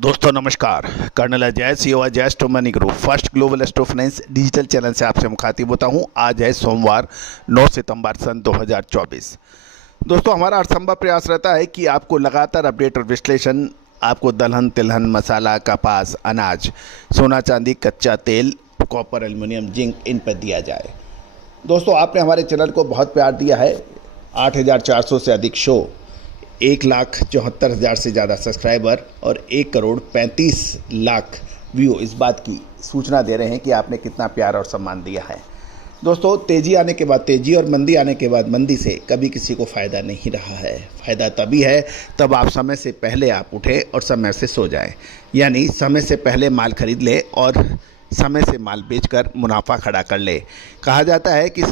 दोस्तों नमस्कार। Colonel Ajay CO Ajay astro money group first global astro finance digital channel से आपसे मुखातिब होता हूं। आज है सोमवार 9 सितंबर सन 2024। दोस्तों हमारा हर संभव प्रयास रहता है कि आपको लगातार अपडेट और विश्लेषण आपको दलहन तिलहन मसाला कपास अनाज सोना चांदी कच्चा तेल कॉपर एल्युमिनियम जिंक इन पर दिया जाए। दोस्तों आपने हमारे चैनल को बहुत प्यार दिया है। 8,400 से अधिक शो, 1,74,000 से ज़्यादा सब्सक्राइबर और 1,35,00,000 व्यू इस बात की सूचना दे रहे हैं कि आपने कितना प्यार और सम्मान दिया है। दोस्तों तेज़ी आने के बाद तेज़ी और मंदी आने के बाद मंदी से कभी किसी को फ़ायदा नहीं रहा है। फ़ायदा तभी है तब आप समय से पहले आप उठें और समय से सो जाएं, यानी समय से पहले माल खरीद ले और समय से माल बेचकर मुनाफा खड़ा कर ले। कहा जाता है कि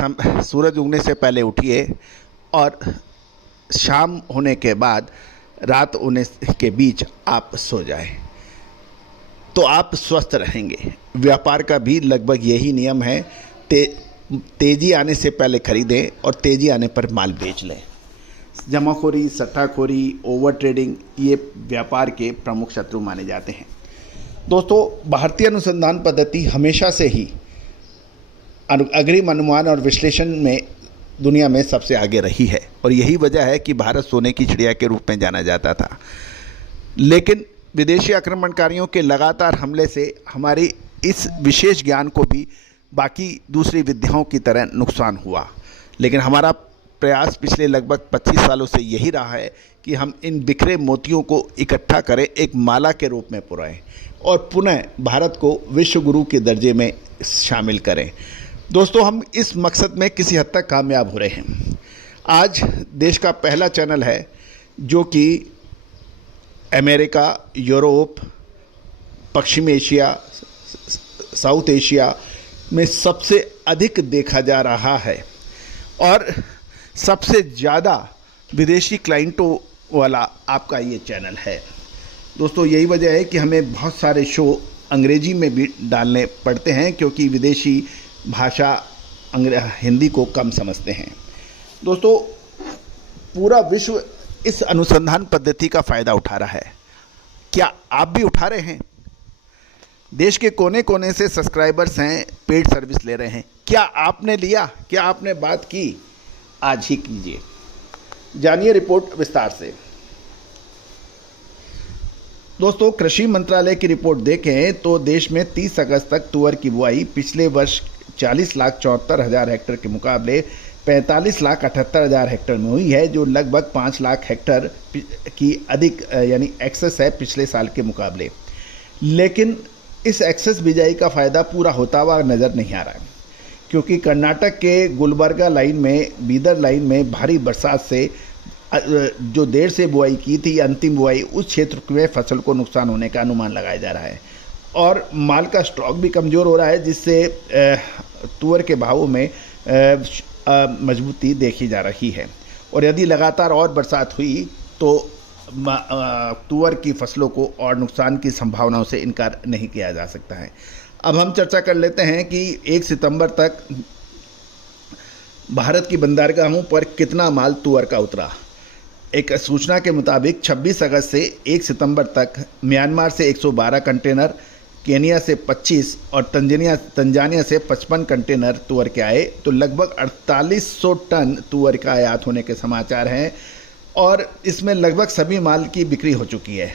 सूरज उगने से पहले उठिए और शाम होने के बाद रात होने के बीच आप सो जाएं, तो आप स्वस्थ रहेंगे। व्यापार का भी लगभग यही नियम है। तेज़ी आने से पहले खरीदें और तेज़ी आने पर माल बेच लें। जमाखोरी, सट्टाखोरी, ओवर ट्रेडिंग ये व्यापार के प्रमुख शत्रु माने जाते हैं। दोस्तों भारतीय अनुसंधान पद्धति हमेशा से ही अग्रिम अनुमान और विश्लेषण में दुनिया में सबसे आगे रही है और यही वजह है कि भारत सोने की चिड़िया के रूप में जाना जाता था। लेकिन विदेशी आक्रमणकारियों के लगातार हमले से हमारी इस विशेष ज्ञान को भी बाकी दूसरी विद्याओं की तरह नुकसान हुआ। लेकिन हमारा प्रयास पिछले लगभग 25 सालों से यही रहा है कि हम इन बिखरे मोतियों को इकट्ठा करें, एक माला के रूप में पुराएं और पुनः भारत को विश्व गुरु के दर्जे में शामिल करें। दोस्तों हम इस मकसद में किसी हद तक कामयाब हो रहे हैं। आज देश का पहला चैनल है जो कि अमेरिका, यूरोप, पश्चिमी एशिया, साउथ एशिया में सबसे अधिक देखा जा रहा है और सबसे ज़्यादा विदेशी क्लाइंटों वाला आपका ये चैनल है। दोस्तों यही वजह है कि हमें बहुत सारे शो अंग्रेजी में भी डालने पड़ते हैं क्योंकि विदेशी भाषा हिंदी को कम समझते हैं। दोस्तों पूरा विश्व इस अनुसंधान पद्धति का फ़ायदा उठा रहा है। क्या आप भी उठा रहे हैं? देश के कोने कोने से सब्सक्राइबर्स हैं, पेड सर्विस ले रहे हैं। क्या आपने लिया? क्या आपने बात की? आज ही कीजिए। जानिए रिपोर्ट विस्तार से। दोस्तों कृषि मंत्रालय की रिपोर्ट देखें तो देश में 30 अगस्त तक तुअर की बुआई पिछले वर्ष 40,74,000 हेक्टेयर के मुकाबले 45,78,000 हेक्टेयर में हुई है, जो लगभग 5 लाख हेक्टेयर की अधिक यानी एक्सेस है पिछले साल के मुकाबले। लेकिन इस एक्सेस बिजाई का फ़ायदा पूरा होता हुआ नज़र नहीं आ रहा है क्योंकि कर्नाटक के गुलबर्गा लाइन में, बीदर लाइन में भारी बरसात से जो देर से बुआई की थी अंतिम बुआई, उस क्षेत्र में फसल को नुकसान होने का अनुमान लगाया जा रहा है और माल का स्टॉक भी कमज़ोर हो रहा है, जिससे तुअर के भावों में मजबूती देखी जा रही है। और यदि लगातार और बरसात हुई तो तुअर की फसलों को और नुकसान की संभावनाओं से इनकार नहीं किया जा सकता है। अब हम चर्चा कर लेते हैं कि 1 सितंबर तक भारत की बंदरगाहों पर कितना माल तुअर का उतरा। एक सूचना के मुताबिक 26 अगस्त से 1 सितंबर तक म्यांमार से 112 कंटेनर, केनिया से 25 और तंजानिया से 55 कंटेनर तुअर के आए, तो लगभग 4800 टन तुअर का आयात होने के समाचार हैं और इसमें लगभग सभी माल की बिक्री हो चुकी है।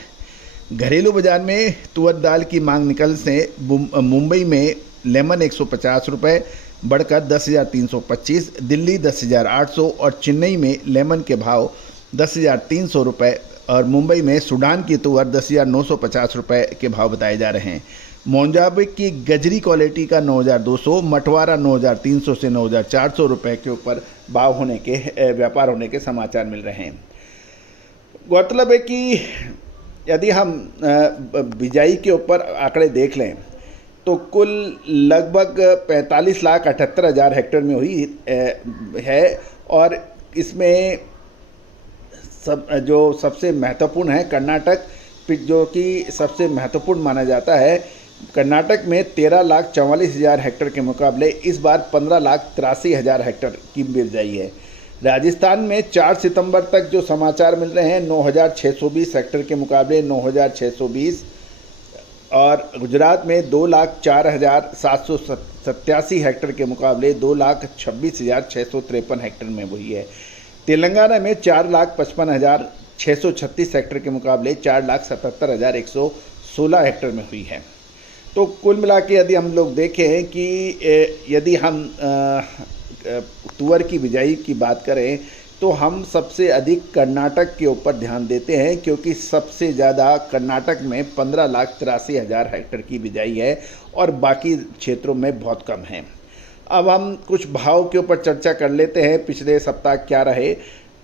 घरेलू बाजार में तुअर दाल की मांग निकल से मुंबई में लेमन 150 रुपये बढ़कर 10,325, दिल्ली 10,800 और चेन्नई में लेमन के भाव 10,300 रुपये और मुंबई में सूडान की तुअर 10,950 रुपये के भाव बताए जा रहे हैं। मोजाम्बिक की गजरी क्वालिटी का 9,200, मटवारा 9,300 से 9,400 रुपये के ऊपर भाव होने के व्यापार होने के समाचार मिल रहे हैं। गौरतलब है कि यदि हम बिजाई के ऊपर आंकड़े देख लें तो कुल लगभग 45,78,000 हेक्टेयर में हुई है और इसमें जो सबसे महत्वपूर्ण है कर्नाटक, जो कि सबसे महत्वपूर्ण माना जाता है। कर्नाटक में 13,44,000 हेक्टेयर के मुकाबले इस बार 15,83,000 हेक्टेयर की बिजाई है। राजस्थान में 4 सितंबर तक जो समाचार मिल रहे हैं 9,620 हेक्टेयर के मुकाबले 9,620 और गुजरात में 2,04,787 हेक्टेयर के मुकाबले 2,26,653 हेक्टेयर में हुई है। तेलंगाना में 4,55,636 हेक्टेयर के मुकाबले 4,77,116 हेक्टेयर में हुई है। तो कुल मिला के यदि हम लोग देखें कि यदि हम तुअर की बिजाई की बात करें तो हम सबसे अधिक कर्नाटक के ऊपर ध्यान देते हैं, क्योंकि सबसे ज़्यादा कर्नाटक में 15,83,000 हेक्टेयर की बिजाई है और बाकी क्षेत्रों में बहुत कम है। अब हम कुछ भाव के ऊपर चर्चा कर लेते हैं, पिछले सप्ताह क्या रहे।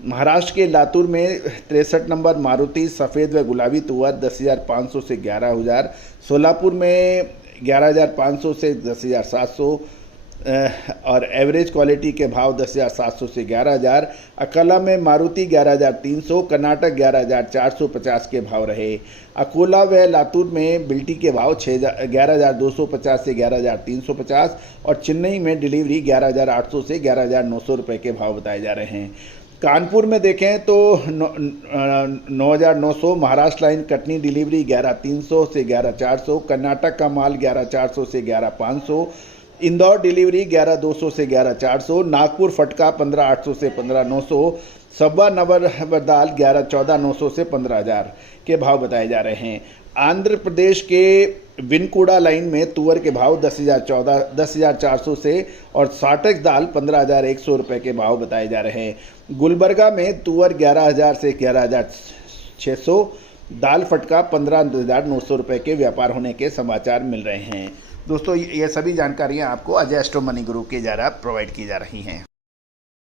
महाराष्ट्र के लातूर में 63 नंबर मारुति सफ़ेद व गुलाबी तुअर 10,500 से 11,000, सोलापुर में 11,500 से 10,700 और एवरेज क्वालिटी के भाव 10,700 से 11,000। अकोला में मारुति 11,300, कर्नाटक 11,450 के भाव रहे। अकोला व लातूर में बिल्टी के भाव 11,250 से 11,350 और चेन्नई में डिलीवरी 11,800 से 11,900 रुपये के भाव बताए जा रहे हैं। कानपुर में देखें तो 9,900, महाराष्ट्र लाइन कटनी डिलीवरी 11,300 से 11,400, कर्नाटक का माल 11,400 से 11,500, इंदौर डिलीवरी 11,200 से 11,400, नागपुर फटका 15,800 से 15,900, सबा नवरदाल 11,900 से 15,000 के भाव बताए जा रहे हैं। आंध्र प्रदेश के विनकुड़ा लाइन में तुअर के भाव 10,400 से और साटक दाल 15,100 रुपये के भाव बताए जा रहे हैं। गुलबर्गा में तुअर 11,000 से 11,600, दाल फटका 15,900 रुपये के व्यापार होने के समाचार मिल रहे हैं। दोस्तों, ये सभी जानकारियाँ आपको अजय एस्ट्रो मनी गुरु के द्वारा प्रोवाइड की जा रही हैं।